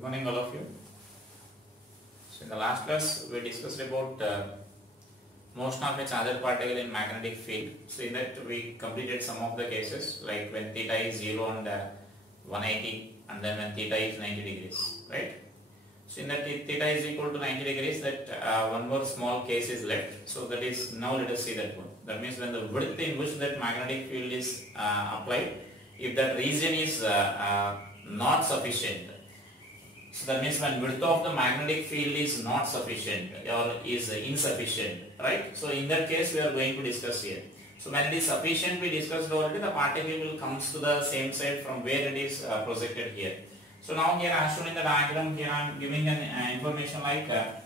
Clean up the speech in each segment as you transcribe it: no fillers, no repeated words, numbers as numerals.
Good morning all of you. So in the last class we discussed about motion of a charged particle in magnetic field. So in that we completed some of the cases like when theta is 0 and 180 and then when theta is 90 degrees, right? So in that theta is equal to 90 degrees, that one more small case is left. So that is, now let us see that one. That means when the width in which that magnetic field is applied, if that region is not sufficient, so that means when width of the magnetic field is not sufficient or is insufficient, right? So in that case we are going to discuss here. So when it is sufficient, we discussed already, the particle will comes to the same side from where it is projected here. So now here as shown in the diagram, here I am giving an information like the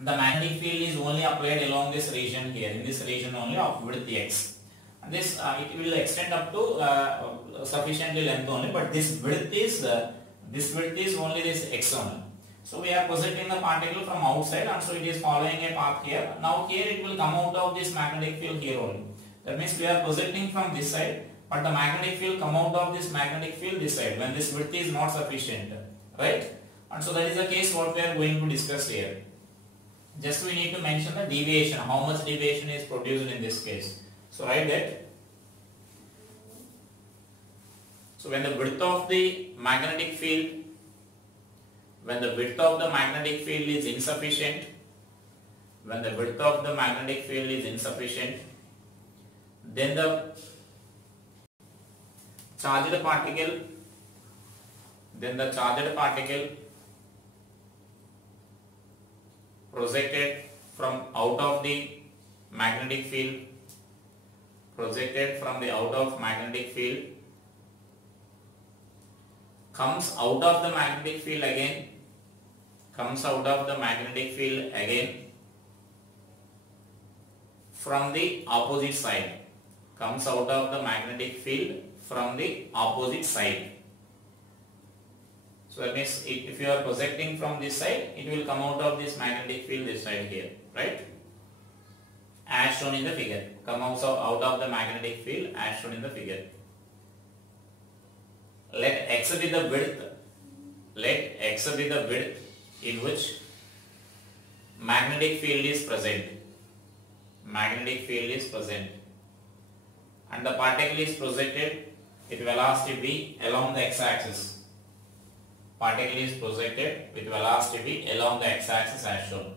magnetic field is only applied along this region here, in this region only of width x. And this it will extend up to sufficiently length only, but this width is only this x only. So we are projecting the particle from outside and so it is following a path here. Now here it will come out of this magnetic field here only. That means we are projecting from this side, but the magnetic field come out of this magnetic field this side when this width is not sufficient, right? And so that is the case what we are going to discuss here. Just we need to mention the deviation, how much deviation is produced in this case. So write that. So when the width of the magnetic field, is insufficient, then the charged particle projected from out of the magnetic field, comes out of the magnetic field again, from the opposite side, So that means if you are projecting from this side, it will come out of this magnetic field this side here, right? As shown in the figure, come also out of the magnetic field as shown in the figure. Let x be the width in which magnetic field is present, and the particle is projected with velocity v along the x-axis. As shown.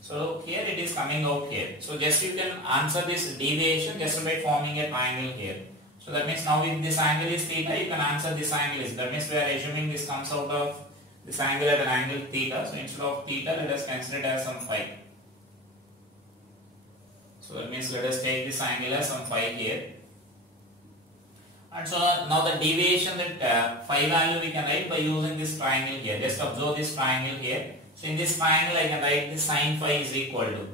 So here it is coming out here. So just you can answer this deviation just by forming a triangle here. So that means now if this angle is theta, you can answer this angle is. That means we are assuming this comes out of this angle at an angle theta. So instead of theta, let us consider it as some phi. So that means let us take this angle as some phi here. And so now the deviation, that phi value we can write by using this triangle here. Just observe this triangle here. So in this triangle I can write the sin phi is equal to.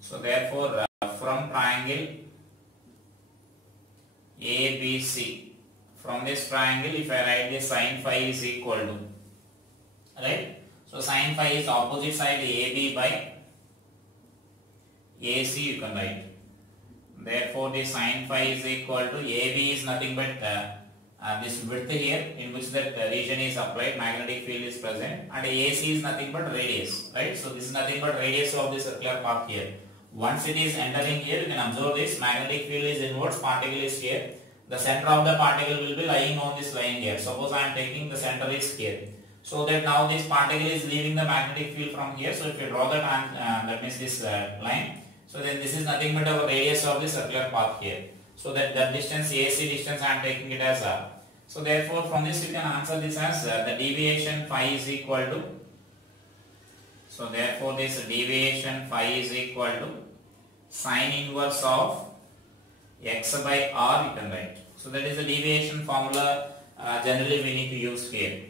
So therefore from triangle ABC, from this triangle if I write this sin phi is equal to, right? So sin phi is opposite side AB by AC you can write. Therefore the sin phi is equal to AB is nothing but this width here in which that region is applied, magnetic field is present, and AC is nothing but radius, right? So this is nothing but radius of the circular path here. Once it is entering here, you can observe this magnetic field is inwards, particle is here. The center of the particle will be lying on this line here. Suppose I am taking the center is here. So that now this particle is leaving the magnetic field from here. So if you draw that that means this line. So then this is nothing but our radius of the circular path here. So that the distance, AC distance, I am taking it as R. So therefore from this you can answer this as the deviation phi is equal to. So therefore this deviation phi is equal to sin inverse of x by r you can write. So that is the deviation formula generally we need to use here.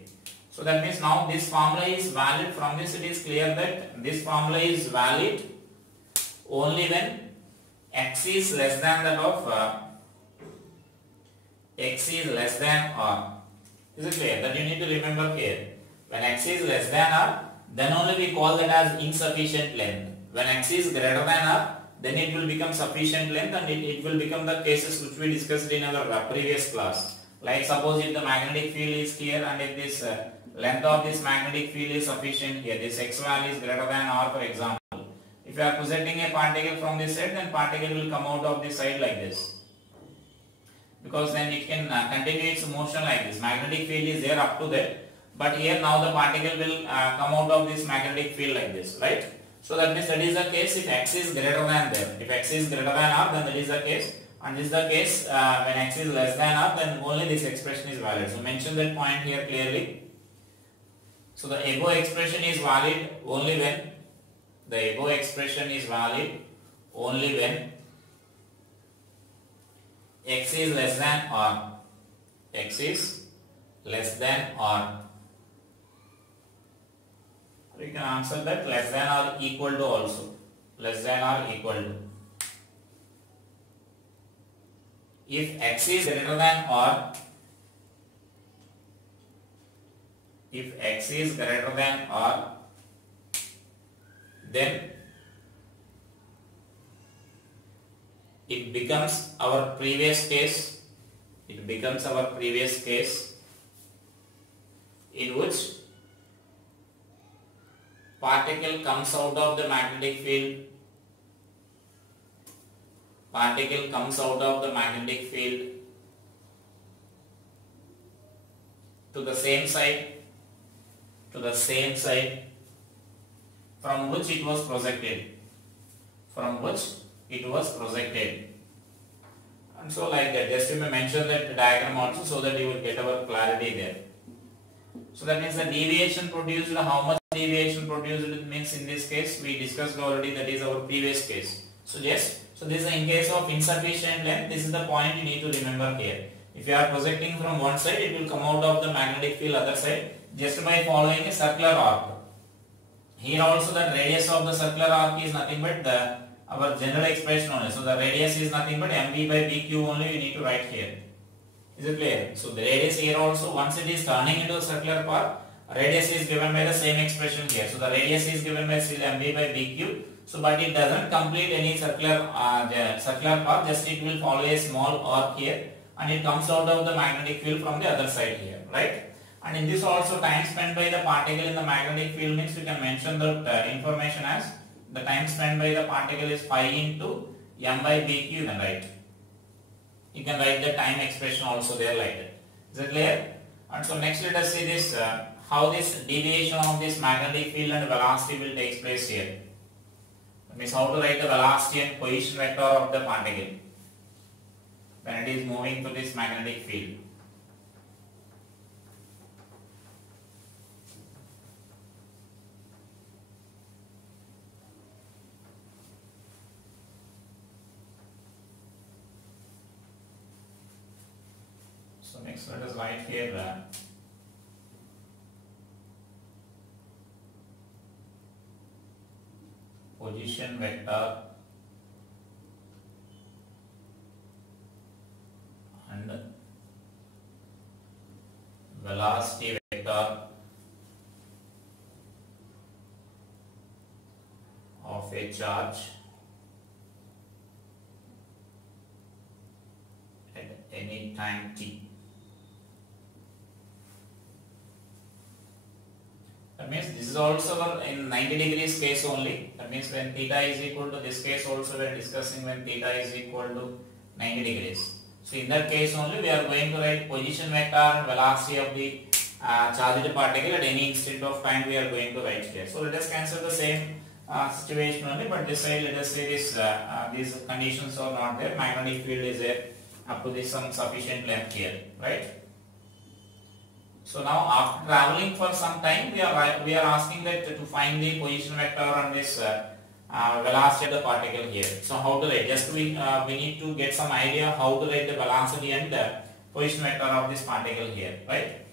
So that means now this formula is valid. From this it is clear that this formula is valid only when x is less than that of x is less than r. Is it clear? That you need to remember here. When x is less than r, then only we call that as insufficient length. When x is greater than r, then it will become sufficient length, and it will become the cases which we discussed in our previous class. Like suppose if the magnetic field is here and if this length of this magnetic field is sufficient here, this x value is greater than r for example. If you are projecting a particle from this side, then particle will come out of this side like this. Because then it can continue its motion like this. Magnetic field is there up to that. But here now the particle will come out of this magnetic field like this, right? So that means that is the case if x is greater than there. If x is greater than r, then that is the case. And this is the case when x is less than r, then only this expression is valid. So mention that point here clearly. So the above expression is valid only when x is less than r. X is less than r. We can answer that less than or equal to also. Less than or equal to. If x is greater than or, then it becomes our previous case. In which particle comes out of the magnetic field. To the same side from which it was projected. And so like that, just you may mention that diagram also so that you will get our clarity there. So that means the deviation produced, how much deviation produced means in this case we discussed already, that is our previous case. So yes, so this is in case of insufficient length, this is the point you need to remember here. If you are projecting from one side, it will come out of the magnetic field other side just by following a circular arc. Here also the radius of the circular arc is nothing but our general expression only. So the radius is nothing but mv by bq only we need to write here. Is it clear? So the radius here also, once it is turning into a circular path, radius is given by the same expression here. So the radius is given by mv by bq. So but it doesn't complete any circular path, just it will follow a small arc here and it comes out of the magnetic field from the other side here, right? And in this also time spent by the particle in the magnetic field means we can mention that information as the time spent by the particle is phi into m by bq, you can write. You can write the time expression also there like that. Is it clear? And so next let us see this how this deviation of this magnetic field and velocity will take place here. That means how to write the velocity and position vector of the particle when it is moving to this magnetic field. So next let us write here position vector and velocity vector of a charge at any time t. That means this is also in 90 degrees case only. That means when theta is equal to this case also we are discussing when theta is equal to 90 degrees. So in that case only we are going to write position vector and velocity of the charged particle at any instant of time we are going to write here. So let us consider the same situation only, but this side let us say this these conditions are not there. Magnetic field is there up to this some sufficient length here, right? So now after traveling for some time we are asking that to find the position vector and this velocity of the particle here. So how to write? Just we need to get some idea how to write the velocity and position vector of this particle here, right?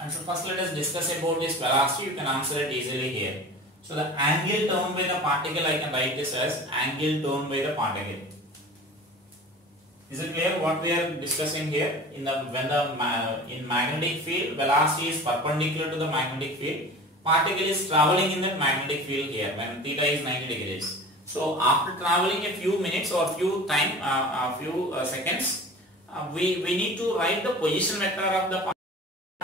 And so first let us discuss about this velocity. You can answer it easily here. So the angle turned by the particle, I can write this as angle turned by the particle. Is it clear what we are discussing here? In magnetic field, velocity is perpendicular to the magnetic field. Particle is traveling in that magnetic field here when theta is 90 degrees. So after traveling a few minutes or few seconds, we need to write the position vector of the particle,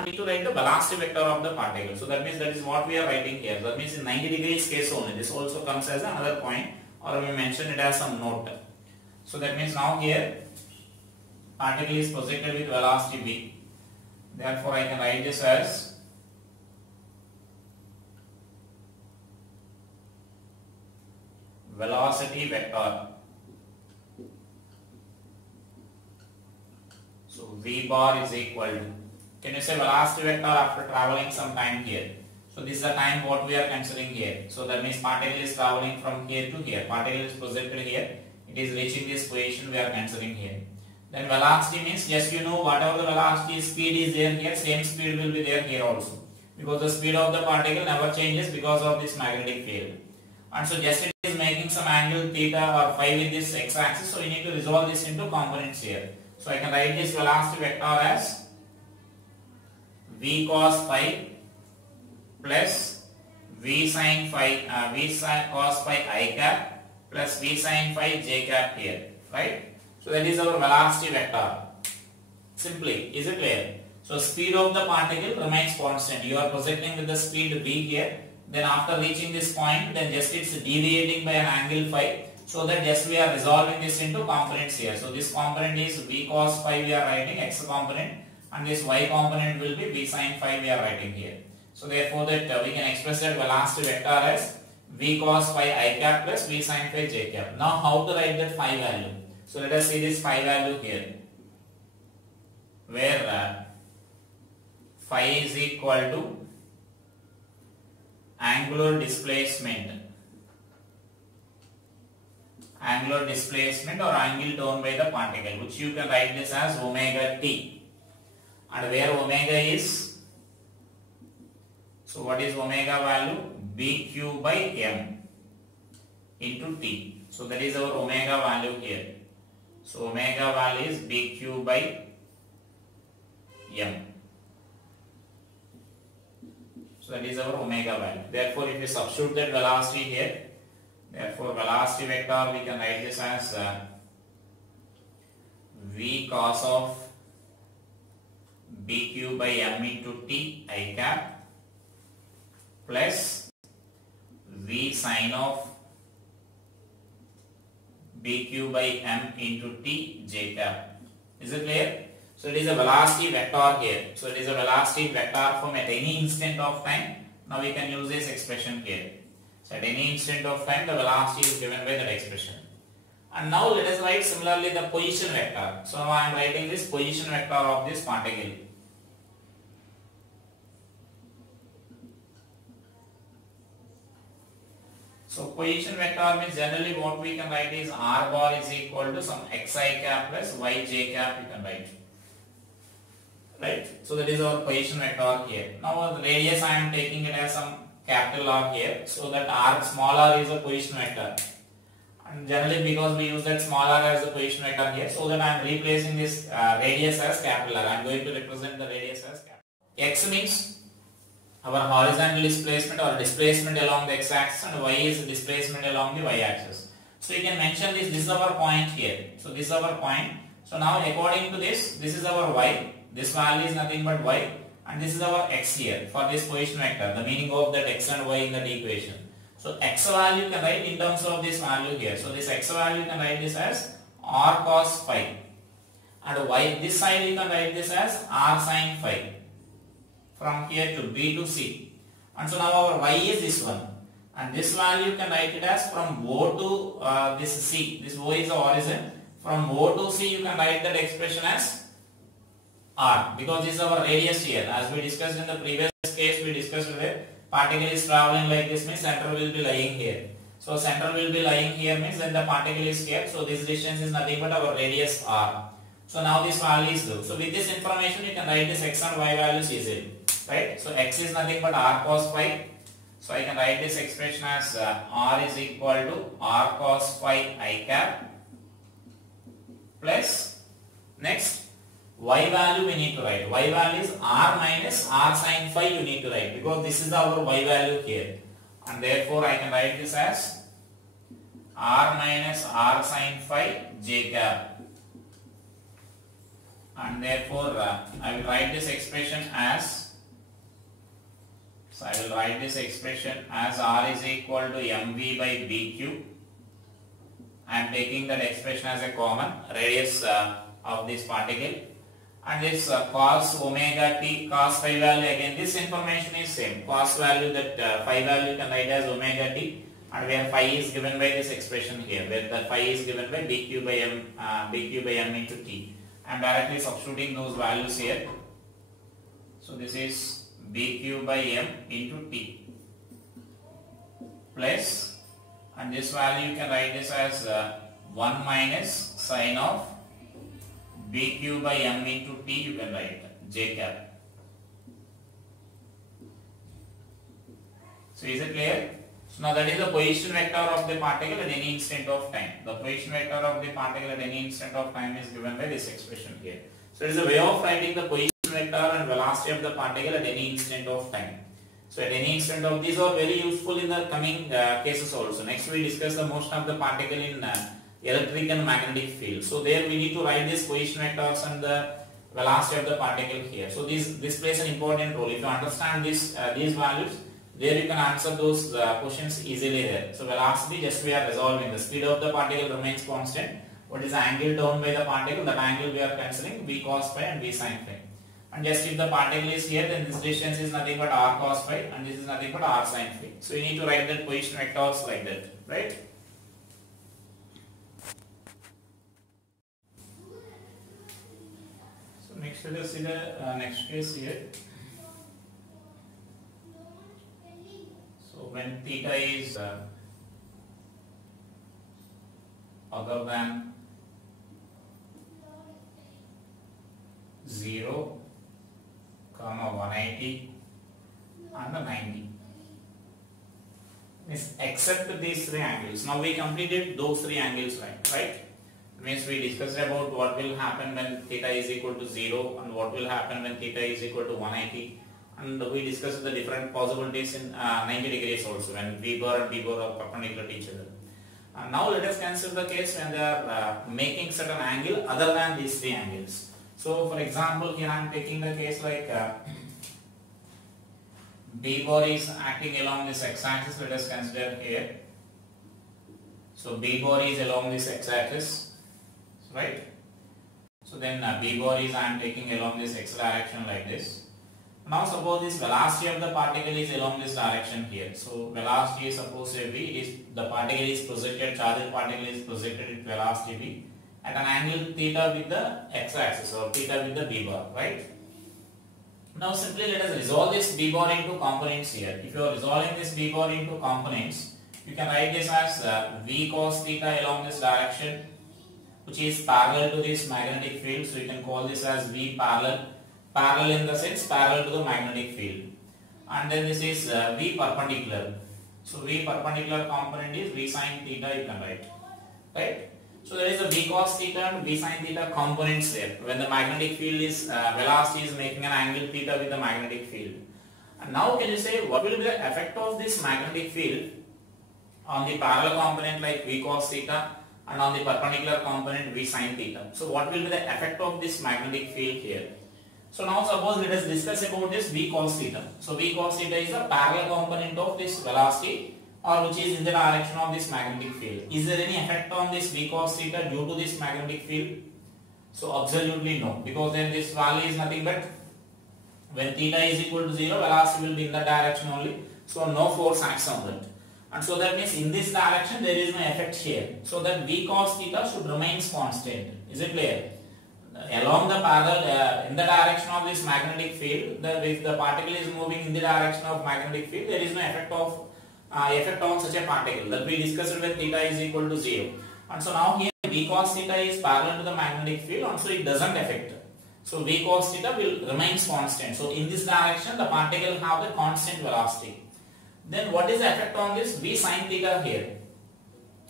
need to write the velocity vector of the particle. So that means that is what we are writing here. That means in 90 degrees case only. This also comes as another point, or we mention it as some note. So that means now here particle is projected with velocity v. Therefore I can write this as velocity vector. So v bar is equal to, can you say velocity vector after traveling some time here? So this is the time what we are considering here. So that means particle is traveling from here to here. Particle is projected here. It is reaching this position we are considering here. Then velocity means just you know whatever the velocity speed is there here, same speed will be there here also. Because the speed of the particle never changes because of this magnetic field. And so just it is making some angle theta or phi with this x-axis. So we need to resolve this into components here. So I can write this velocity vector as v cos phi plus v sin phi, v sin cos phi I cap plus v sin phi j cap here, right? So that is our velocity vector. Simply, is it clear? So speed of the particle remains constant. You are projecting with the speed v here. Then after reaching this point, then just it's deviating by an angle phi. So that just we are resolving this into components here. So this component is v cos phi we are writing x component, and this y component will be v sin phi we are writing here. So therefore that we can express that velocity vector as v cos phi I cap plus v sin phi j cap. Now how to write that phi value? So let us see this phi value here, where phi is equal to angular displacement or angle torn by the particle, which you can write this as omega t, and where omega is, so what is omega value? bq by m into t. So that is our omega value here. So omega value is bq by m. So that is our omega value. Therefore if you substitute that velocity here, therefore velocity vector we can write this as v cos of bq by m into t I cap plus v sin of bq by m into t j cap. Is it clear? So it is a velocity vector here. So it is a velocity vector from at any instant of time. Now we can use this expression here. So at any instant of time the velocity is given by that expression. And now let us write similarly the position vector. So now I am writing this position vector of this particle. So position vector means generally what we can write is r bar is equal to some xi cap plus yj cap you can write. Right? So that is our position vector here. Now the radius I am taking it as some capital R here. So that r, small r is a position vector. And generally because we use that small r as a position vector here, so that I am replacing this radius as capital R. I am going to represent the radius as capital R. X means our horizontal displacement or displacement along the x-axis, and y is displacement along the y-axis. So you can mention this is our point here. So this is our point. So now according to this is our y, this value is nothing but y, and this is our x here for this position vector, the meaning of that x and y in that equation. So x value you can write in terms of this value here. So this x value you can write this as r cos phi, and y this side you can write this as r sin phi. From here to B to C, and so now our y is this one, and this value you can write it as from O to this C. This O is the origin. From O to C you can write that expression as R, because this is our radius here. As we discussed in the previous case, we discussed where particle is traveling like this means center will be lying here. So center will be lying here means then the particle is here. So this distance is nothing but our radius R. So now this value is low. So with this information you can write this x and y values easily. Right? So x is nothing but r cos phi. So I can write this expression as r is equal to r cos phi I cap plus next y value we need to write. Y value is r minus r sin phi you need to write, because this is our y value here, and therefore I can write this as r minus r sin phi j cap. and therefore I will write this expression as, so I will write this expression as r is equal to mv by bq. I am taking that expression as a common radius of this particle, and this cos omega t, cos phi value, again this information is same, cos value, that phi value can write as omega t, and where phi is given by this expression here, where the phi is given by bq by m into t. I am directly substituting those values here. So this is bq by m into t plus, and this value you can write this as 1 minus sine of bq by m into t, you can write j cap. So is it clear? So now that is the position vector of the particle at any instant of time. The position vector of the particle at any instant of time is given by this expression here. So it is a way of writing the position vector and velocity of the particle at any instant of time. So at any instant of, these are very useful in the coming cases also. Next we discuss the motion of the particle in electric and magnetic field. So there we need to write this position vectors and the velocity of the particle here. So this plays an important role. If you understand these values, there you can answer those questions easily there. So velocity, just we are resolving. The speed of the particle remains constant. What is the angle turned by the particle? That angle we are considering v cos phi and v sin phi. And just if the particle is here, then this distance is nothing but r cos phi and this is nothing but r sin phi. So you need to write that position vectors like that, right? So next let us see the next case here. So when theta is other than 0, 180 and 90, means except these three angles. Now we completed those three angles, right? Means we discussed about what will happen when theta is equal to 0 and what will happen when theta is equal to 180, and we discussed the different possibilities in 90 degrees also, when V bar and B bar are perpendicular to each other. And now let us consider the case when they are making certain angle other than these three angles. So for example, here I am taking the case like B bar is acting along this x-axis. Let us consider here. So B bar is along this x-axis, right? So then B bar is I am taking along this x direction like this. Now suppose this velocity of the particle is along this direction here. So velocity is supposed to be, the particle is projected, charged particle is projected with velocity v at an angle theta with the x-axis or theta with the b bar, right? Now simply let us resolve this b bar into components here. If you are resolving this b bar into components, you can write this as v cos theta along this direction, which is parallel to this magnetic field. So you can call this as v parallel. Parallel in the sense parallel to the magnetic field. And then this is v perpendicular. So v perpendicular component is v sin theta, you can write, right? So there is a v cos theta and v sin theta components there. When the magnetic field is velocity is making an angle theta with the magnetic field. And now can you say what will be the effect of this magnetic field on the parallel component like v cos theta and on the perpendicular component v sin theta? So what will be the effect of this magnetic field here? So now suppose let us discuss about this v cos theta. So v cos theta is a parallel component of this velocity or which is in the direction of this magnetic field. Is there any effect on this v cos theta due to this magnetic field? So absolutely no, because then this value is nothing but when theta is equal to 0, velocity will be in the direction only. So no force acts on that. And so that means in this direction there is no effect here. So that v cos theta should remain constant. Is it clear? Along the parallel in the direction of this magnetic field, if the particle is moving in the direction of magnetic field, there is no effect on such a particle. That we discussed when theta is equal to 0. And so now here v cos theta is parallel to the magnetic field, and so it doesn't affect. So v cos theta will remain constant. So in this direction the particle have the constant velocity. Then what is the effect on this v sin theta here?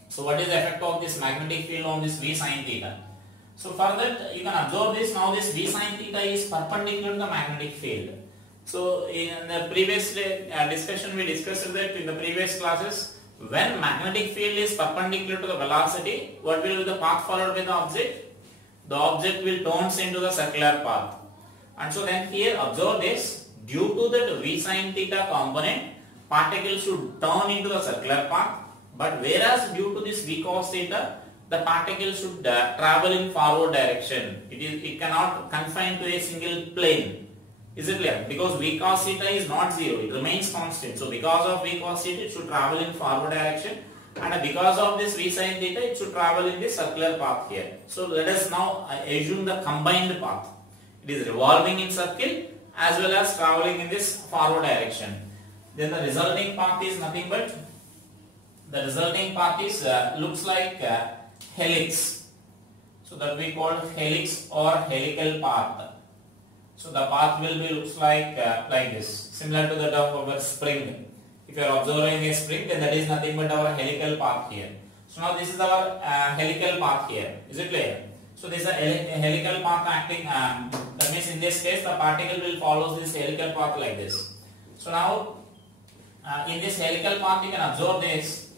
So what is the effect of this magnetic field on this v sin theta? So for that you can observe this. Now this v sin theta is perpendicular to the magnetic field. So in the previous discussion we discussed that in the previous classes, when magnetic field is perpendicular to the velocity, what will be the path followed by the object? the object will turns into the circular path. And so then here observe this, due to that v sin theta component, particle should turn into the circular path, but whereas due to this v cos theta, the particle should travel in forward direction. It cannot confine to a single plane. Is it clear? Because v cos theta is not zero, it remains constant. So because of v cos theta, it should travel in forward direction, and because of this v sin theta, it should travel in this circular path here. So let us now assume the combined path. It is revolving in circle as well as traveling in this forward direction. Then the resulting path is nothing but, the resulting path is looks like helix. So that we call helix or helical path. So the path will be looks like this, similar to that of our spring. If you are observing a spring, then that is nothing but our helical path here. So now this is our helical path here. Is it clear? So this is a helical path acting. That means in this case the particle will follow this helical path like this. So now in this helical path you can observe this.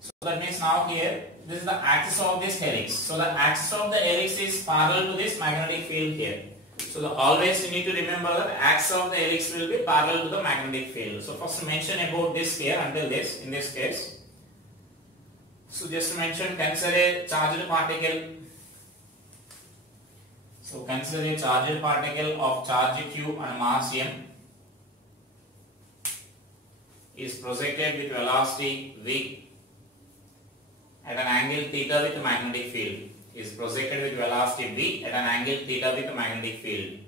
So that means now here this is the axis of this helix. So the axis of the helix is parallel to this magnetic field here. So always you need to remember that axis of the helix will be parallel to the magnetic field. So first mention about this here until this in this case. So just mention, consider a charged particle. So consider a charged particle of charge q and mass m is projected with velocity v at an angle theta with magnetic field. Is projected with velocity v at an angle theta with magnetic field.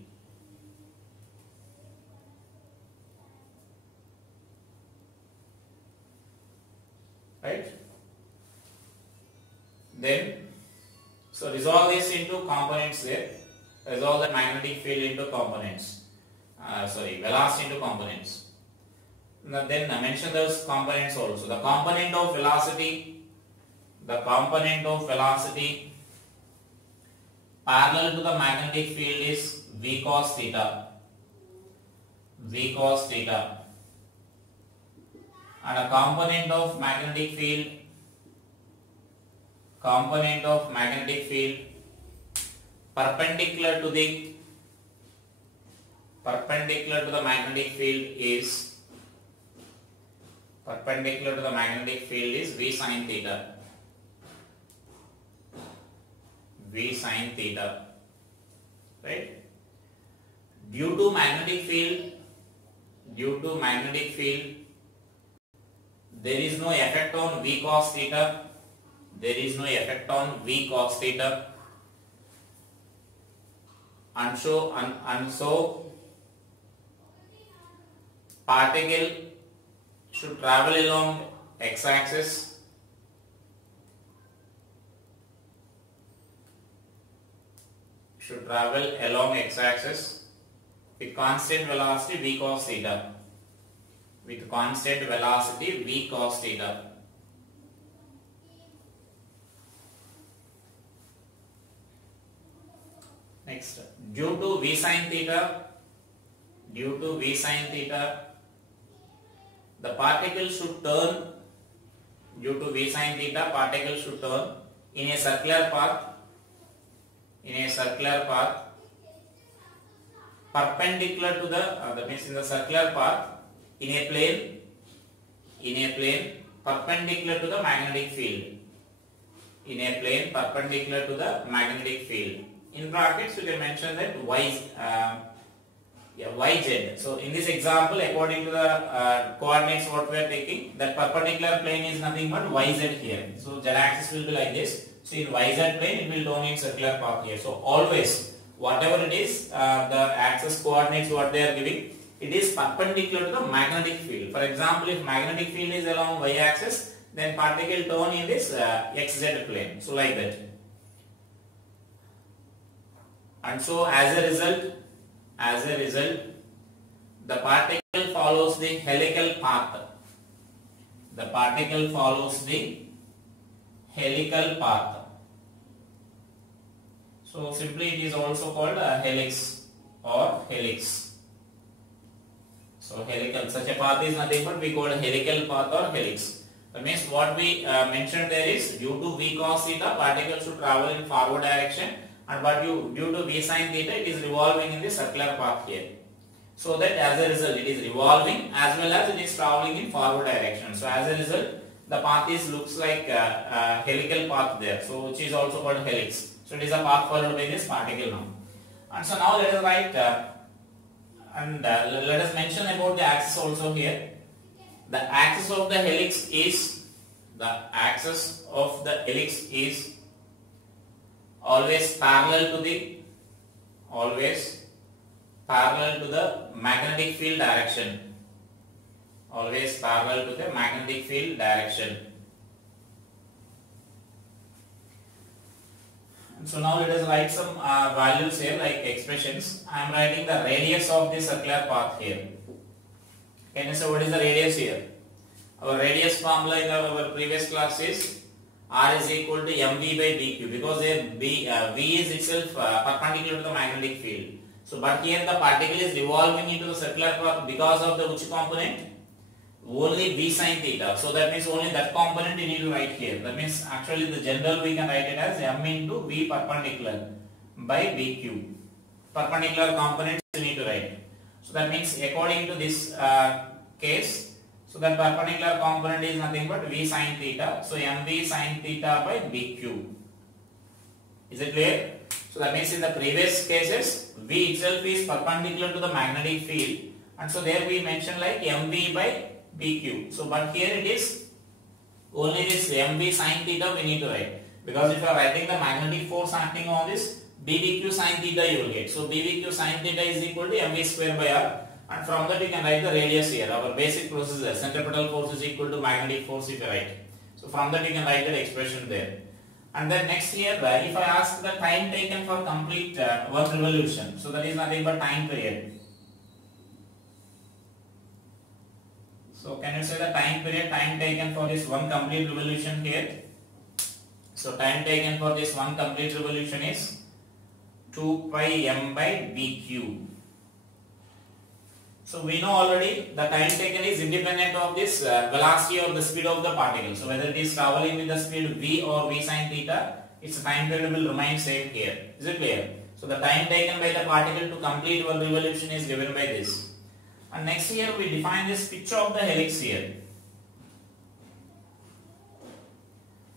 Right? Then, so resolve this into components there. Resolve the magnetic field into components. Velocity into components. Now then mention those components also. The component of velocity parallel to the magnetic field is v cos theta. And a component of magnetic field perpendicular to the magnetic field is v sin theta. Right? Due to magnetic field, there is no effect on v cos theta. And so particle should travel along x-axis. With constant velocity v cos theta. Next, due to v sin theta, the particle should turn. Due to v sin theta, particle should turn in a circular path. Perpendicular to the that means in the circular path in a plane perpendicular to the magnetic field. In brackets you can mention that yz. So in this example, according to the coordinates what we are taking, that perpendicular plane is nothing but yz here. So z axis will be like this. So in yz plane it will turn in circular path here. So always whatever it is, the axis coordinates what they are giving, it is perpendicular to the magnetic field. For example, if magnetic field is along y axis, then particle turn in this xz plane. So like that. And so as a result, the particle follows the helical path. So simply it is also called a helix or helix. So helical, such a path is nothing but we call a helical path or helix. That means what we mentioned there is, due to v cos theta, particle should travel in forward direction, and but due to v sin theta it is revolving in the circular path here. So that as a result it is revolving as well as it is traveling in forward direction. So as a result the path looks like a helical path there, so which is also called helix. So it is a path followed by this particle now. And so now let us write let us mention about the axis also here. The axis of the helix is always parallel to the magnetic field direction. Always parallel to the magnetic field direction. So now let us write some values here like expressions. I am writing the radius of the circular path here. Can you say what is the radius here? Our radius formula in our previous class is R is equal to mv by dq, because here v is itself perpendicular to the magnetic field. So but here the particle is revolving into the circular path because of the which component? Only v sin theta. So that means only that component you need to write here. That means actually the general we can write it as m into v perpendicular by bq. Perpendicular components you need to write. So that means according to this case, so that perpendicular component is nothing but v sin theta. So mv sin theta by bq. Is it clear? So that means in the previous cases v itself is perpendicular to the magnetic field, and so there we mentioned like mv by bq. So but here it is only this mv sin theta we need to write, because if you are writing the magnetic force acting on this bbq sin theta you will get. So bbq sin theta is equal to mv square by r, and from that you can write the radius here. Our basic procedure, centripetal force is equal to magnetic force if you write. So from that you can write the expression there. And then next here if I ask the time taken for complete one revolution, so that is nothing but time period. So can you say the time taken for this one complete revolution here? So time taken for this one complete revolution is 2 pi m by bq. So we know already the time taken is independent of this velocity or the speed of the particle. So whether it is traveling with the speed v or v sin theta, its time period will remain same here. Is it clear? So the time taken by the particle to complete one revolution is given by this. And next here we define this pitch of the helix here.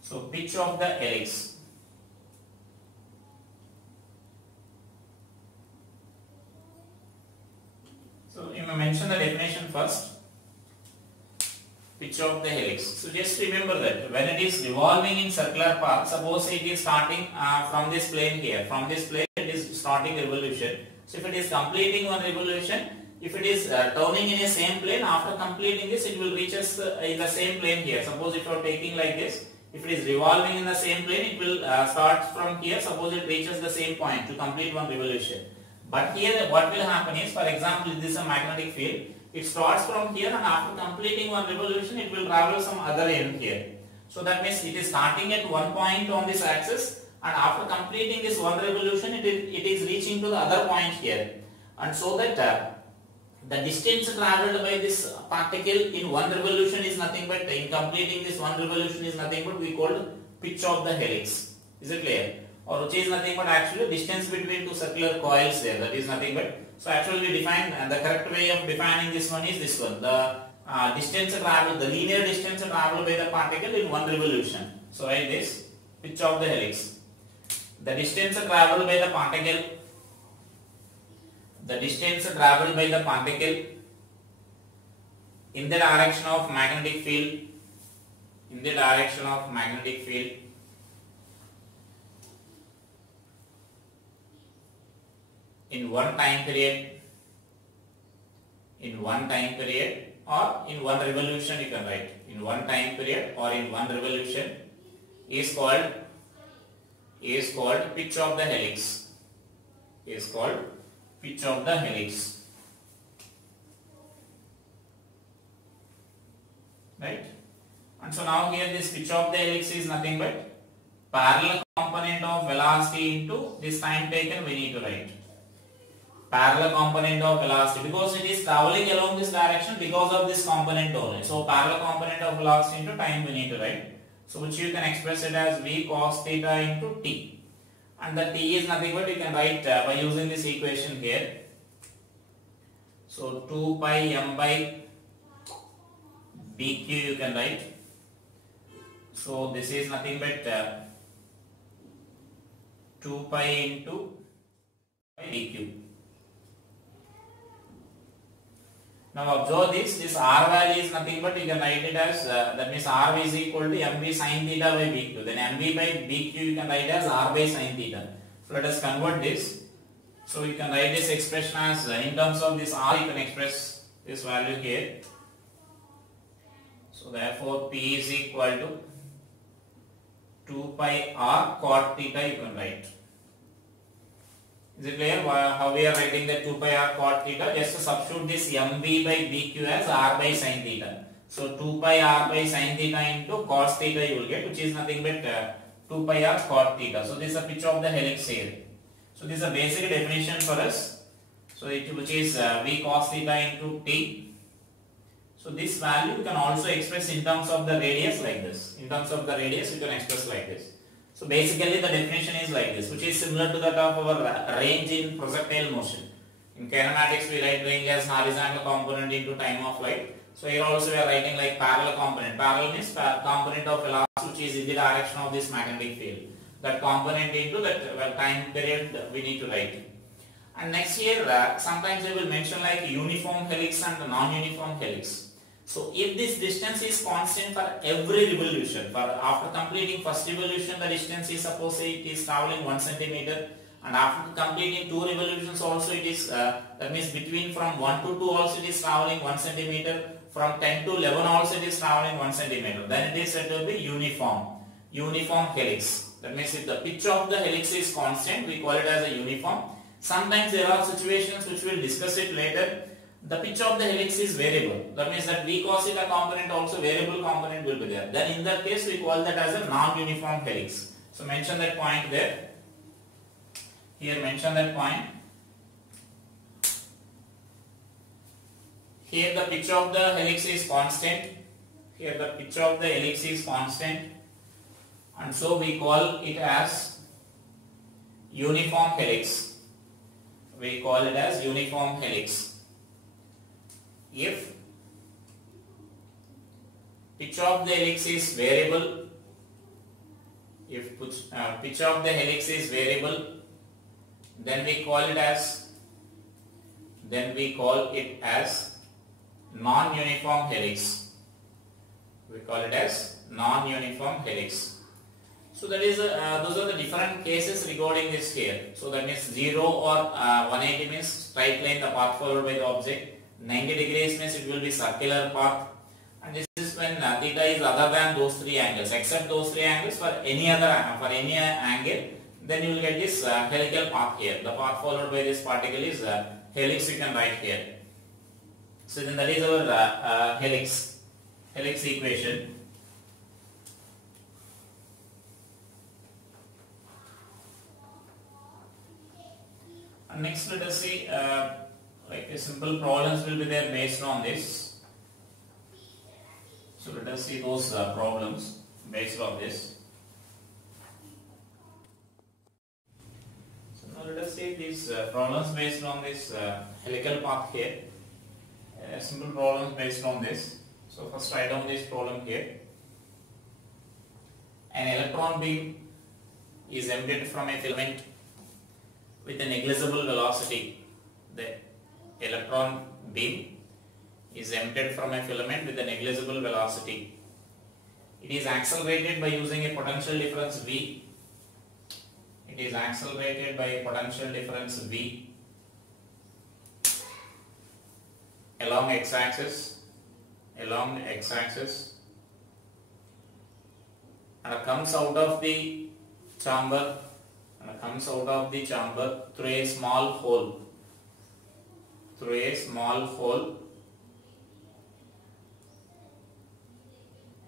So pitch of the helix. So you may mention the definition first. Pitch of the helix. So just remember that when it is revolving in circular path, suppose it is starting from this plane here. From this plane it is starting revolution. So if it is completing one revolution, if it is turning in a same plane, after completing this it will reach us in the same plane here. Suppose if you are taking like this, if it is revolving in the same plane, it will start from here. Suppose it reaches the same point to complete one revolution. But here what will happen is, for example, if this is a magnetic field, it starts from here and after completing one revolution it will travel some other end here. So that means it is starting at one point on this axis, and after completing this one revolution it is reaching to the other point here. And so that the distance travelled by this particle in one revolution is nothing but, in completing this one revolution is nothing but we called pitch of the helix. Is it clear? Or which is nothing but actually distance between two circular coils there, that is nothing but. So actually we define the correct way of defining this one is this one, the distance travelled, the linear distance travelled by the particle in one revolution. So write this, pitch of the helix. The distance travelled by the particle, in the direction of magnetic field, in one time period or in one revolution, you can write in one time period or in one revolution is called pitch of the helix. Right? And so now here this pitch of the helix is nothing but parallel component of velocity into this time taken we need to write. Parallel component of velocity, because it is traveling along this direction because of this component only. So parallel component of velocity into time we need to write. So which you can express it as v cos theta into t. and the T is nothing but you can write by using this equation here. So 2 pi m by bq you can write. So this is nothing but 2 pi into bq. Now observe this R value is nothing but you can write it as that means R is equal to mv sin theta by bq. Then mv by bq you can write as R by sin theta. So let us convert this. So you can write this expression as in terms of this R you can express this value here. So therefore P is equal to 2 pi R cot theta you can write. Is it clear how we are writing the 2 pi R cot theta? Just to substitute this mv by bq as R by sin theta. So 2 pi R by sin theta into cos theta you will get, which is nothing but 2 pi R cot theta. So this is a pitch of the helix here. So this is a basic definition for us. So which is v cos theta into t. So this value you can also express in terms of the radius like this. In terms of the radius you can express like this. So basically the definition is like this, which is similar to that of our range in projectile motion. In kinematics we write range as horizontal component into time of flight. So here also we are writing like parallel component. Parallel means component of velocity which is in the direction of this magnetic field. That component into that time period we need to write. And next here sometimes we will mention like uniform helix and non-uniform helix. So if this distance is constant for every revolution, for after completing first revolution the distance is suppose it is traveling 1 centimeter, and after completing 2 revolutions also it is that means between from 1 to 2 also it is traveling 1 centimeter, from 10 to 11 also it is traveling 1 centimeter, then it is said to be uniform helix. That means if the pitch of the helix is constant we call it as a uniform. Sometimes there are situations which we will discuss it later. The pitch of the helix is variable. That means that v cos theta component also variable component will be there. Then in that case we call that as a non-uniform helix. So mention that point there. Here mention that point. Here the pitch of the helix is constant. Here the pitch of the helix is constant. And so we call it as uniform helix. We call it as uniform helix. If pitch of the helix is variable, if pitch of the helix is variable, then we call it as non-uniform helix. We call it as non-uniform helix. So that is those are the different cases regarding this here. So that means 0 or 180 means straight line, the path followed by the object. 90 degrees means it will be circular path, and this is when theta is other than those 3 angles. Except those 3 angles, for any angle, then you will get this helical path here. The path followed by this particle is helix you can write here. So then that is our helix equation. And next let us see like a simple problems will be there based on this. So let us see those problems based on this. So now let us see these problems based on this helical path here. Simple problems based on this. So first write down this problem here. An electron beam is emitted from a filament with a negligible velocity. The electron beam is emitted from a filament with a negligible velocity. It is accelerated by using a potential difference V. It is accelerated by a potential difference V along x-axis, and comes out of the chamber through a small hole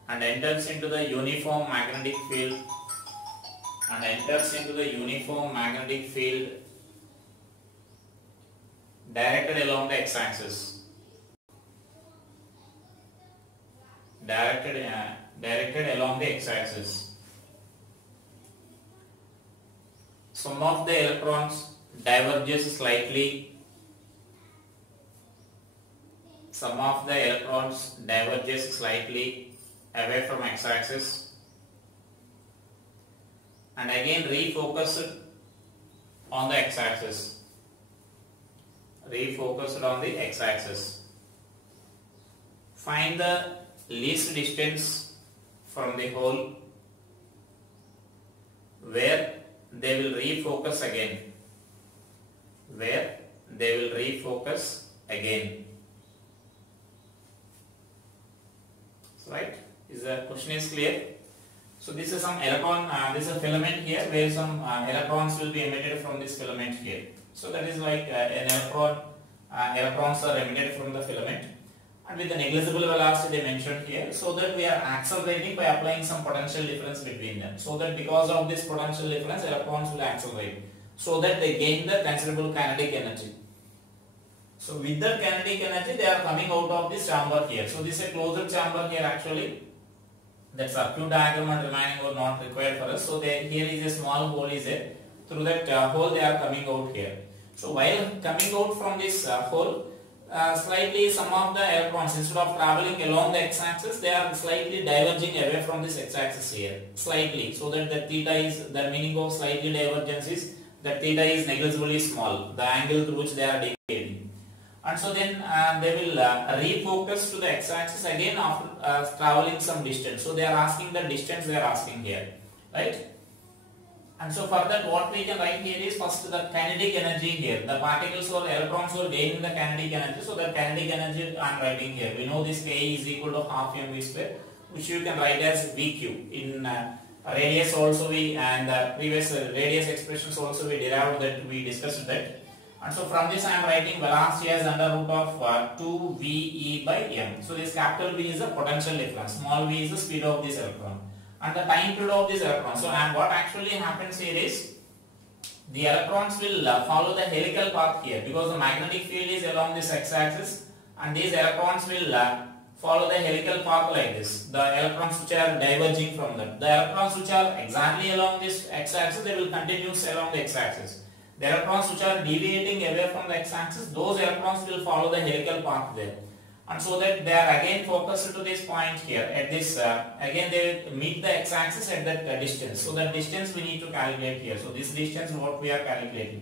and enters into the uniform magnetic field directed along the x-axis. some of the electrons diverges slightly. Some of the electrons diverges slightly away from x-axis and again refocused on the x-axis. Refocused on the x-axis. Find the least distance from the hole where they will refocus again. Where they will refocus again. Right? Is the question is clear? So this is some electron. This is a filament here where some electrons will be emitted from this filament here. So that is like an electron. Electrons are emitted from the filament, and with the negligible velocity they mentioned here. So that we are accelerating by applying some potential difference between them. So that because of this potential difference, electrons will accelerate. So that they gain the considerable kinetic energy. So with that kinetic energy, they are coming out of this chamber here. So this is a closed chamber here actually. That circuit diagram and remaining or not required for us. So here is a small hole is there. Through that hole they are coming out here. So while coming out from this hole, slightly some of the electrons, instead of traveling along the x-axis, they are slightly diverging away from this x-axis here. Slightly. So that the theta is, the meaning of slightly divergence is that theta is negligibly small. The angle through which they are deviating. And so then they will refocus to the x-axis again after traveling some distance. So they are asking the distance they are asking here, right? And so for that what we can write here is first the kinetic energy here. The particles or electrons will gain the kinetic energy. So the kinetic energy I am writing here. We know this K is equal to half mv square, which you can write as Vq. In radius also we, and previous radius expressions also we derived that, we discussed that. And so from this I am writing velocity as under root of 2ve by m. So this capital V is the potential difference, small v is the speed of this electron, and the time period of this electron. So what actually happens here is the electrons will follow the helical path here, because the magnetic field is along this x-axis, and these electrons will follow the helical path like this. The electrons which are diverging from that, the electrons which are exactly along this x-axis, they will continue along the x-axis. The electrons which are deviating away from the x-axis, those electrons will follow the helical path there. And so that they are again focused to this point here. At this, again they will meet the x-axis at that distance. So that distance we need to calculate here. So this distance what we are calculating.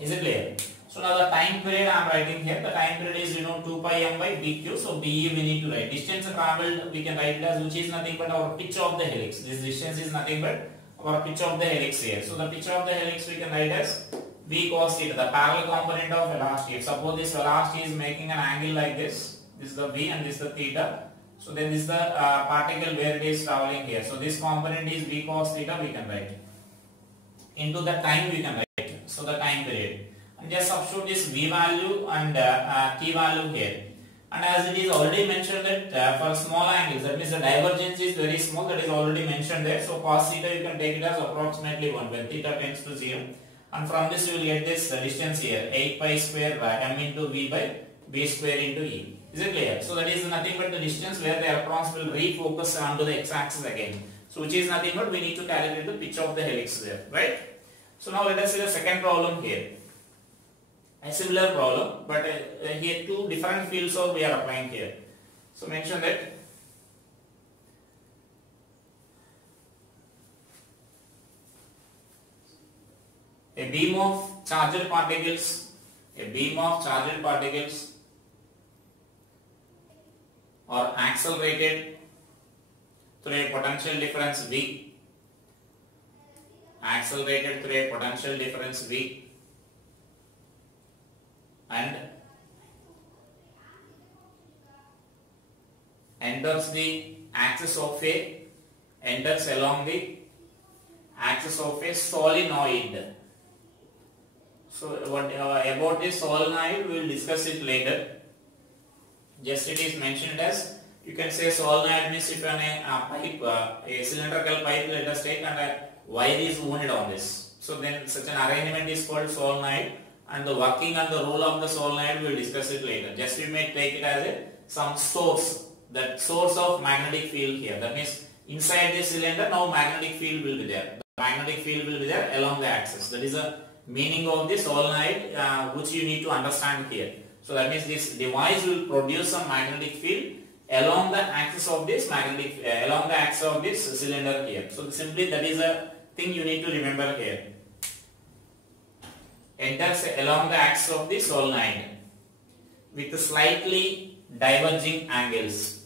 Is it clear? So now the time period I am writing here. The time period is 2 pi m by bq. So be we need to write. Distance traveled we can write it as, which is nothing but our pitch of the helix. This distance is nothing but our pitch of the helix here. So the pitch of the helix we can write as v cos theta, the parallel component of velocity. Suppose this velocity is making an angle like this. This is the v and this is the theta. So then this is the particle where it is traveling here. So this component is v cos theta we can write. Into the time we can write. So the time period. And just substitute this v value and t value here. And as it is already mentioned that for small angles, that means the divergence is very small, that is already mentioned there. So cos theta you can take it as approximately 1 when theta tends to 0. And from this you will get this distance here, 8 pi square by m into v by b square into e. Is it clear? So that is nothing but the distance where the electrons will refocus onto the x-axis again. So which is nothing but we need to calculate the pitch of the helix there, right? So now let us see the second problem here. A similar problem, but here two different fields of we are applying here. So mention that a beam of charged particles are accelerated through a potential difference V, and enters along the axis of a solenoid. So what about this solenoid we will discuss it later. Just it is mentioned as, you can say solenoid means if a pipe, a cylindrical pipe let us take, and a wire is wound on this. So then such an arrangement is called solenoid, and the working and the role of the solenoid we will discuss it later. Just we may take it as some source, that source of magnetic field here. That means inside this cylinder now magnetic field will be there. magnetic field will be there along the axis. That is the meaning of the solenoid, which you need to understand here. So that means this device will produce some magnetic field along the axis of this along the axis of this cylinder here. So simply that is a thing you need to remember here. Enters along the axis of the solenoid with slightly diverging angles.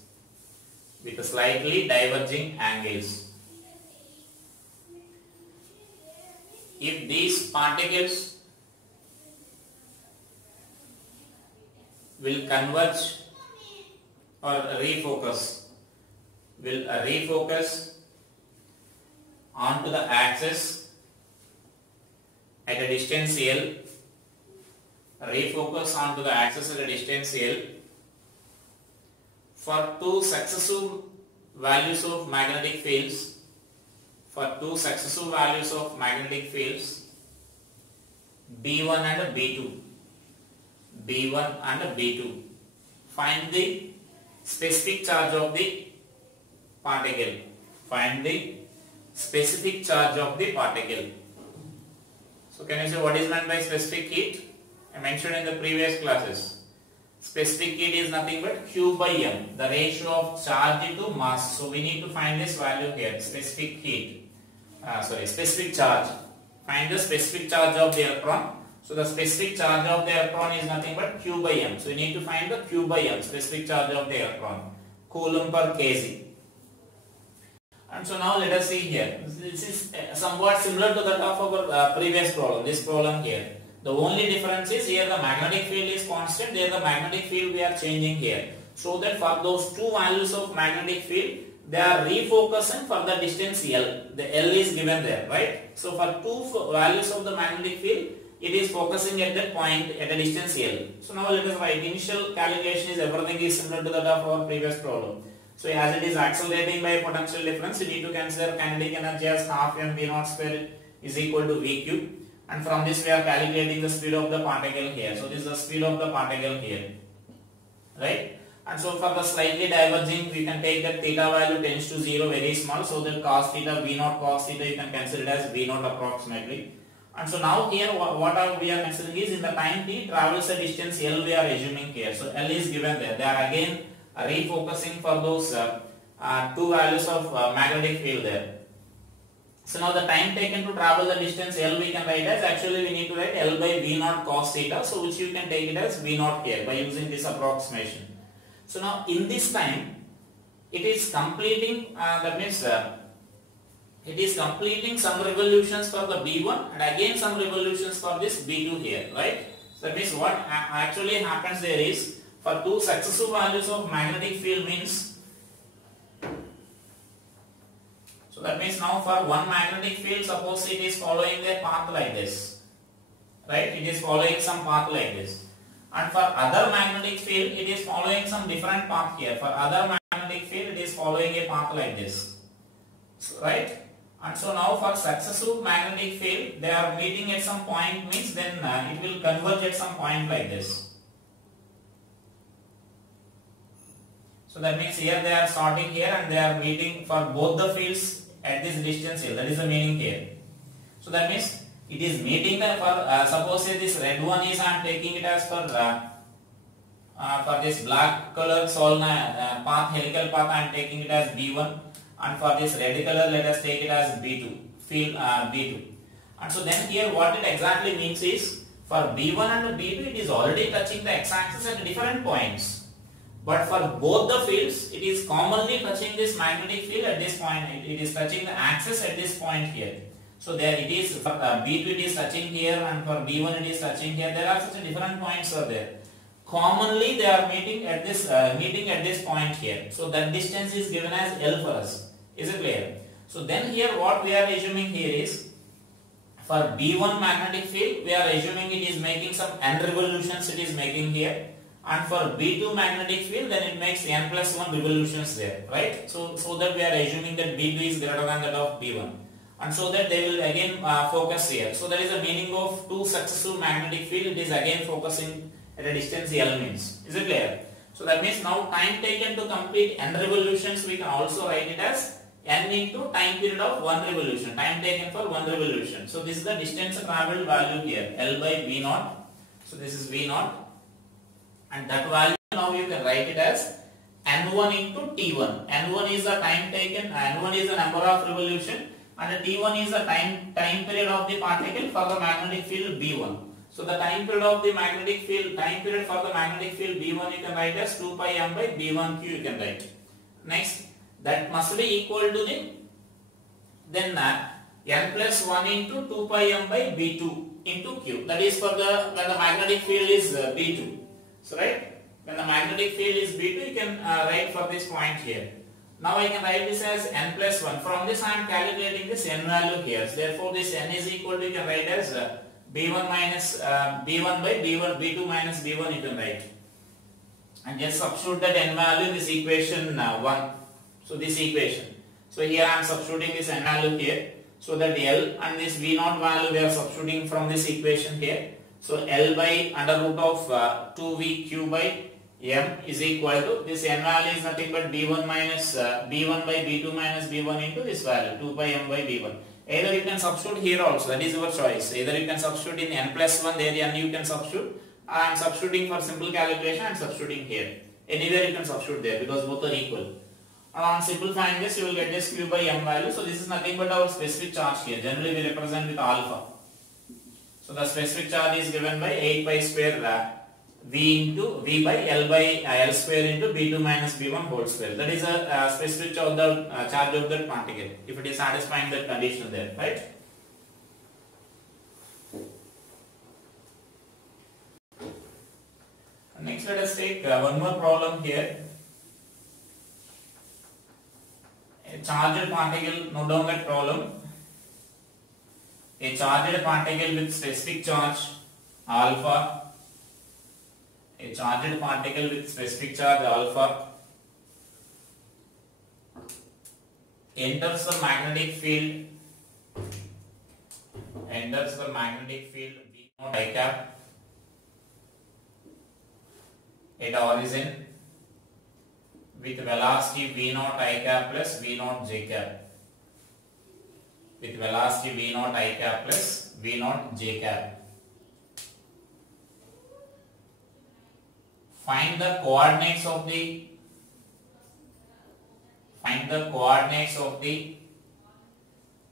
With slightly diverging angles. If these particles will converge or refocus onto the axis at a distance L, refocus onto the axis at a distance L for two successive values of magnetic fields, B1 and B2, find the specific charge of the particle. So can you say what is meant by specific heat? I mentioned in the previous classes. Specific heat is nothing but Q by M, the ratio of charge to mass. So we need to find this value here, specific charge. Find the specific charge of the electron. So the specific charge of the electron is nothing but Q by M. So we need to find the Q by M, specific charge of the electron, Coulomb per kg. And so now let us see here. This is somewhat similar to that of our previous problem, this problem here. The only difference is here the magnetic field is constant, there the magnetic field we are changing here. So that for those two values of magnetic field, they are refocusing for the distance L. The L is given there, right? So for two values of the magnetic field, it is focusing at that point at a distance L. So now let us write. Initial calculation is everything is similar to that of our previous problem. So as it is accelerating by potential difference, you need to consider kinetic energy as half mv0 square is equal to v cube. And from this we are calculating the speed of the particle here. So this is the speed of the particle here, right? And so for the slightly diverging, we can take that theta value tends to 0, very small. So that cos theta, v0 cos theta, you can consider it as v0 approximately. And so now here what we are considering is in the time t travels a distance L we are assuming here. So L is given there. They are again refocusing for those two values of magnetic field there. So now the time taken to travel the distance L we can write as, actually we need to write L by v0 cos theta. So which you can take it as v0 here by using this approximation. So now in this time it is completing that means it is completing some revolutions for the B1 and again some revolutions for this B2 here, right? So that means what actually happens there is for two successive values of magnetic field means, so that means now for one magnetic field, suppose it is following a path like this, right? It is following some path like this. And for other magnetic field, it is following some different path here. For other magnetic field, it is following a path like this, so, right? And so now for successive magnetic field, they are meeting at some point means then it will converge at some point like this. So that means here they are starting here and they are meeting for both the fields at this distance here. That is the meaning here. So that means it is meeting the suppose this red one is I am taking it as for this black color solenoid path, helical path, I am taking it as B1, and for this red color let us take it as B2, field B2. And so then here what it exactly means is for B1 and B2 it is already touching the x-axis at different points, but for both the fields it is commonly touching this magnetic field at this point. It is touching the axis at this point here. So there it is for B2 it is touching here and for B1 it is touching here. There are such different points are there. Commonly they are meeting at this point here. So that distance is given as L for us. Is it clear? So then here what we are assuming here is for B1 magnetic field we are assuming it is making some n revolutions it is making here, and for B2 magnetic field then it makes n plus 1 revolutions there, right? So that we are assuming that B2 is greater than that of B1. And so that they will again focus here. So that is the meaning of two successive magnetic field. It is again focusing at a distance L means. Is it clear? So that means now time taken to complete n revolutions we can also write it as n into time period of one revolution, time taken for one revolution. So this is the distance traveled value here, L by V naught. So this is V naught, and that value now you can write it as n1 into t1. n1 is the time taken, n1 is the number of revolution, and t1 is the time period of the particle for the magnetic field B1. So the time period of the magnetic field, time period for the magnetic field B1 you can write as 2 pi m by B1 q you can write. Next, that must be equal to the then n plus 1 into 2 pi m by B2 into q. That is for the when the magnetic field is B2. So right, when the magnetic field is B2, you can write for this point here. Now I can write this as n plus 1. From this I am calculating this n value here. So therefore this n is equal to, you can write as B1 minus B1 by B1, B2 minus B1 you can write. And just substitute that n value in this equation 1. So this equation. So here I am substituting this n value here. So that L and this V naught value we are substituting from this equation here. So L by under root of 2VQ by M is equal to, this n value is nothing but B1 minus B1 by B2 minus B1 into this value 2 pi M by B1. Either you can substitute here also, that is your choice. Either you can substitute in n plus 1, there n you can substitute. I am substituting for simple calculation, I am substituting here. Anywhere you can substitute there because both are equal. And on simplifying this, you will get this Q by M value. So this is nothing but our specific charge here. Generally we represent with alpha. So the specific charge is given by 8 pi square V into V by L square into B2 minus B1 whole square. That is a specific charge of that particle, if it is satisfying that condition there, right? Next let us take one more problem here. A charged particle, note down that problem. A charged particle with specific charge alpha, a charged particle with specific charge alpha enters the magnetic field V naught I cap at origin with velocity V naught I cap plus V naught J cap. With velocity V naught I cap plus V naught J cap. Find the coordinates of the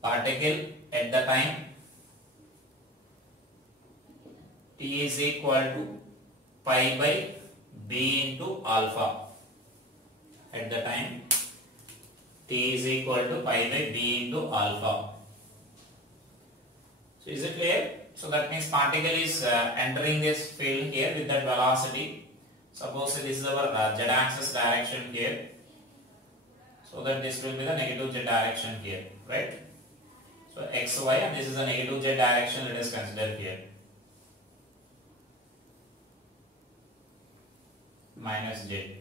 particle at the time t is equal to pi by b into alpha. At the time t is equal to pi by b into alpha. So is it clear? So that means particle is entering this field here with that velocity. Suppose this is our z-axis direction here. So that this will be the negative z direction here, right? So x, y, and this is the negative z direction, let us consider here. Minus z.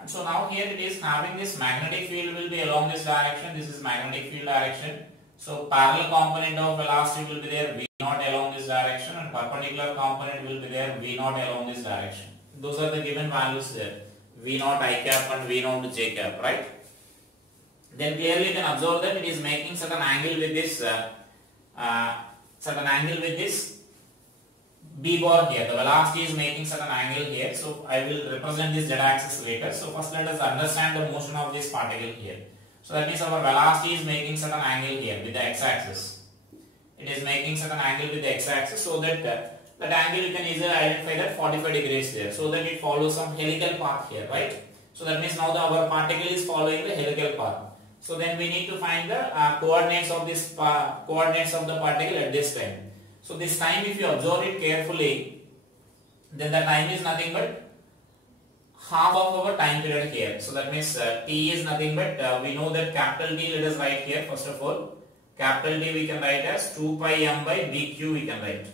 And so now here it is having this magnetic field will be along this direction. This is magnetic field direction. So parallel component of velocity will be there V naught along this direction, and perpendicular component will be there V naught along this direction. Those are the given values there, V naught I cap and V naught J cap, right? Then clearly you can observe that it is making certain angle with this B bar here. The velocity is making certain angle here. So I will represent this z axis later. So first let us understand the motion of this particle here. So that means our velocity is making certain angle here with the x axis. It is making certain angle with the x axis, so that that angle you can easily identify that 45 degrees there, so that it follows some helical path here, right? So that means now our particle is following the helical path. So then we need to find the coordinates of this coordinates of the particle at this time. So this time, if you observe it carefully, then the time is nothing but half of our time period here. So that means t is nothing but we know that capital T, let us write here first of all. Capital T we can write as 2 pi m by bq we can write.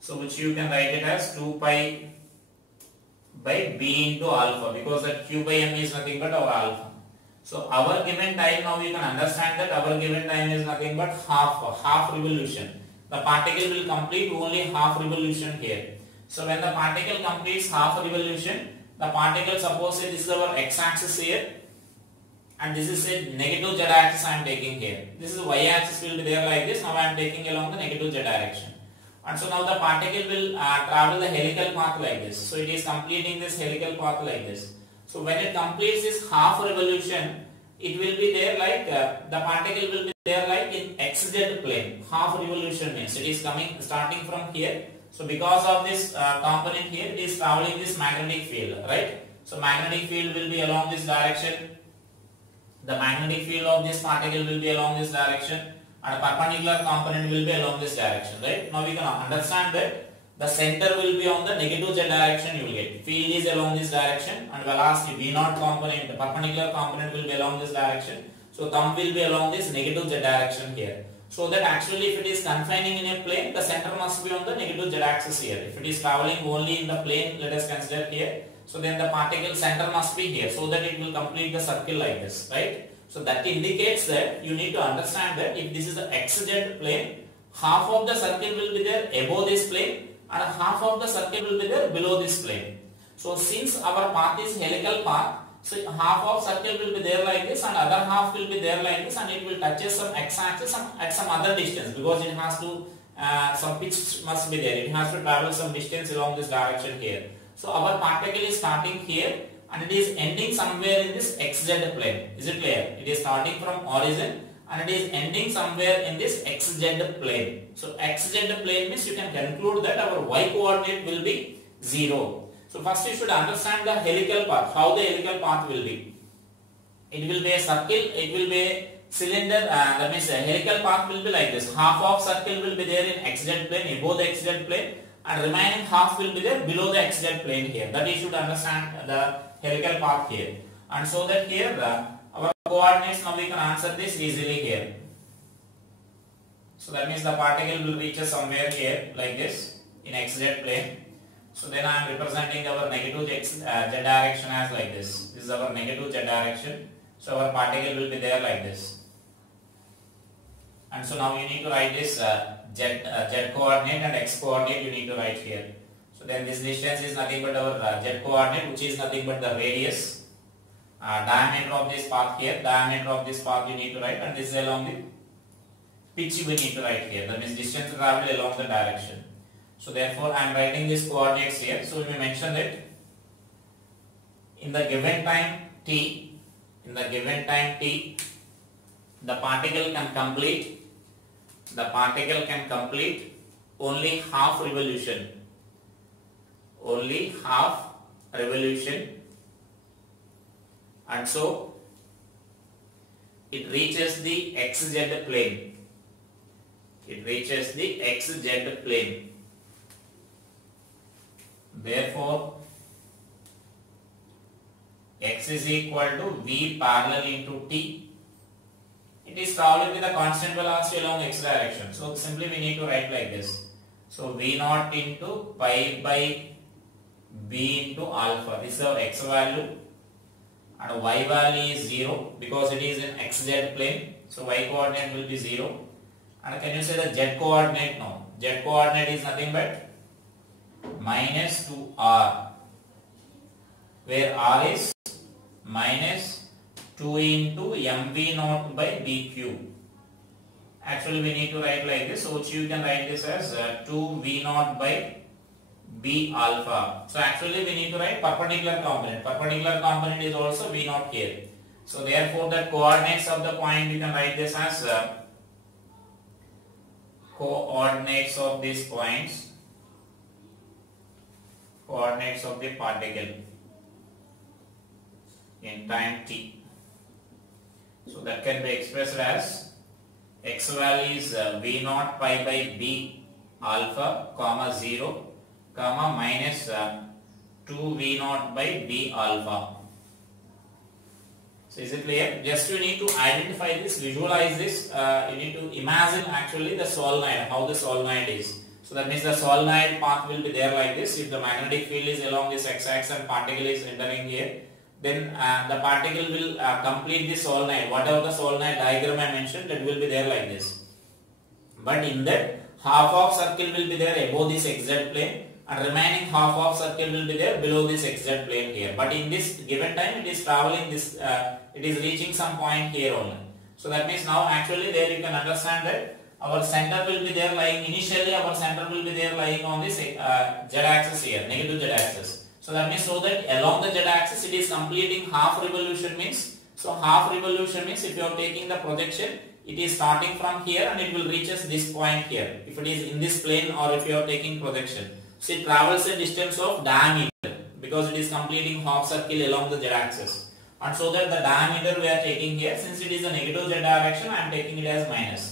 So which you can write it as 2 pi by b into alpha, because that q by m is nothing but our alpha. So our given time, now you can understand that our given time is nothing but half revolution. The particle will complete only half revolution here. So when the particle completes half revolution, the particle, suppose this is our x axis here, and this is a negative z axis I am taking here. This is y axis will be there like this. Now I am taking along the negative z direction. And so now the particle will travel the helical path like this. So it is completing this helical path like this. So when it completes this half revolution, it will be there like the particle will be there like in xz plane. Half revolution means it is coming starting from here. So because of this component here, it is traveling this magnetic field, right? So magnetic field will be along this direction. The magnetic field of this particle will be along this direction, and a perpendicular component will be along this direction, right? Now we can understand that the center will be on the negative z direction. You will get field is along this direction, and velocity v0 component, the perpendicular component will be along this direction. So thumb will be along this negative z direction here. So that actually if it is confining in a plane, the center must be on the negative z axis here. If it is traveling only in the plane, let us consider here. So then the particle center must be here, so that it will complete the circle like this, right? So that indicates that you need to understand that if this is the xz plane, half of the circle will be there above this plane and half of the circle will be there below this plane. So since our path is helical path, so half of circle will be there like this and other half will be there like this, and it will touch some x-axis at some other distance, because it has to some pitch must be there. It has to travel some distance along this direction here. So our particle is starting here and it is ending somewhere in this xz plane. Is it clear? It is starting from origin and it is ending somewhere in this xz plane. So xz plane means you can conclude that our y coordinate will be 0. So first you should understand the helical path, how the helical path will be. It will be a circle, it will be a cylinder, that means a helical path will be like this. Half of circle will be there in xz plane, above the xz plane, and remaining half will be there below the xz plane here. That you should understand the helical path here. And so that here our coordinates, now we can answer this easily here. So that means the particle will reach somewhere here like this in xz plane. So then I am representing our negative z direction as like this. This is our negative z direction. So our particle will be there like this. And so now you need to write this z coordinate and x coordinate you need to write here. So then this distance is nothing but our z coordinate, which is nothing but the radius, diameter of this path here, diameter of this path you need to write, and this is along the pitch we need to write here. That means distance traveled along the direction. So therefore I am writing these coordinates here. So we mention that in the given time t, the particle can complete only half revolution, and so it reaches the xz plane. Therefore x is equal to v parallel into t. It is traveling with a constant velocity along x direction. So simply we need to write like this. So v0 into pi by b into alpha. This is our x value, and y value is 0 because it is in xz plane. So y coordinate will be 0. And can you say the z coordinate? No. Z coordinate is nothing but minus 2r, where r is minus 2 into mv0 by bq. Actually we need to write like this, so you can write this as 2v0 by b alpha. So actually we need to write perpendicular component. Perpendicular component is also v0 here. So therefore the coordinates of the point you can write this as coordinates of these points, coordinates of the particle in time t. So that can be expressed as x value is v0 pi by b alpha comma 0 comma minus 2v0 by b alpha. So is it clear? Just you need to identify this, visualize this, you need to imagine actually the solenoid, how the solenoid is. So that means the solenoid path will be there like this. If the magnetic field is along this x-axis and particle is entering here, then the particle will complete the solenoid. Whatever the solenoid diagram I mentioned, that will be there like this. But in that, half of circle will be there above this xz plane and remaining half of circle will be there below this xz plane here. But in this given time it is traveling this, it is reaching some point here only. So that means now actually there you can understand that our center will be there lying, initially our center will be there lying on this z axis here, negative z axis. So that means so that along the z axis it is completing half revolution means, so half revolution means if you are taking the projection, it is starting from here and it will reaches this point here. If it is in this plane or if you are taking projection. So it travels a distance of diameter because it is completing half circle along the z axis. And so that the diameter we are taking here, since it is a negative z direction, I am taking it as minus.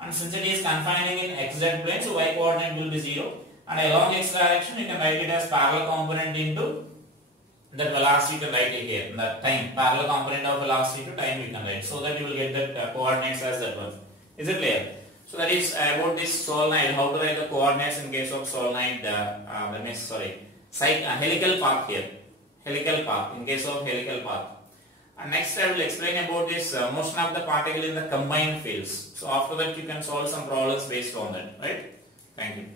And since it is confining in xz plane, so y coordinate will be 0. And along x direction, you can write it as parallel component into the velocity, you can write it here. The time, parallel component of velocity to time you can write. So that you will get the coordinates as that one. Is it clear? So that is about this solenoid, how to write the coordinates in case of solenoid, that means, sorry, helical path here. Helical path, in case of helical path. And next I will explain about this motion of the particle in the combined fields. So after that you can solve some problems based on that, right? Thank you.